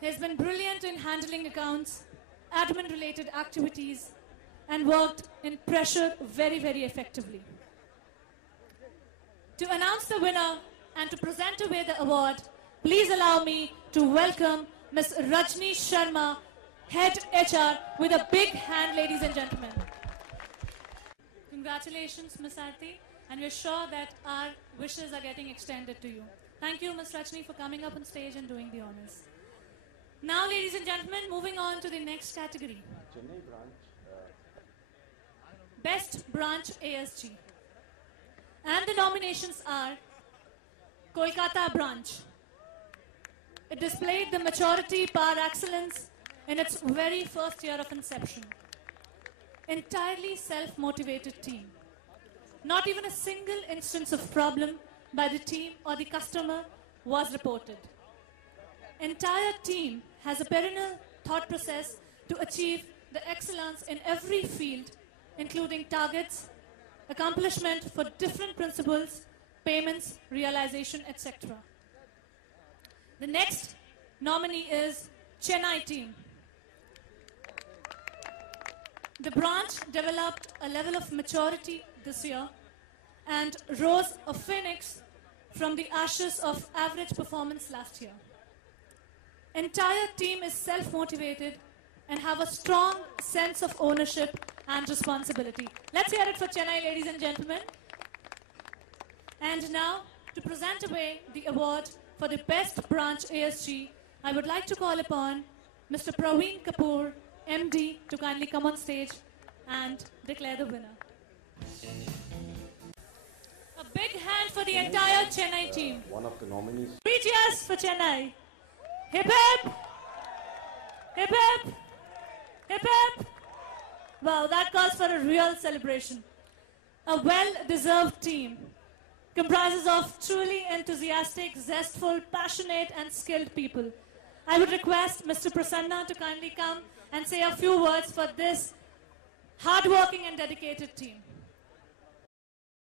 He has been brilliant in handling accounts, admin-related activities, and worked in pressure very, very effectively. To announce the winner and to present away the award, please allow me to welcome Ms. Rajni Sharma, Head HR, with a big hand, ladies and gentlemen. Congratulations, Ms. Aarti, and we're sure that our wishes are getting extended to you. Thank you, Ms. Rajni, for coming up on stage and doing the honors. Now, ladies and gentlemen, moving on to the next category. Best Branch ASG. And the nominations are Kolkata Branch. It displayed the maturity par excellence in its very first year of inception. Entirely self-motivated team. Not even a single instance of problem by the team or the customer was reported. Entire team has a perennial thought process to achieve the excellence in every field, including targets, accomplishment for different principles, payments, realization, etc. The next nominee is Chennai team. The branch developed a level of maturity this year and rose a phoenix from the ashes of average performance last year. Entire team is self-motivated and have a strong sense of ownership and responsibility. Let's hear it for Chennai, ladies and gentlemen. And now, to present away the award for the Best Branch ASG, I would like to call upon Mr. Praveen Kapoor, MD, to kindly come on stage and declare the winner. A big hand for the entire Chennai team. One of the nominees. 3 cheers for Chennai. Hip hip! Hip hip! Hip hip! Wow, that calls for a real celebration. A well-deserved team comprises of truly enthusiastic, zestful, passionate and skilled people. I would request Mr. Prasanna to kindly come and say a few words for this hard-working and dedicated team.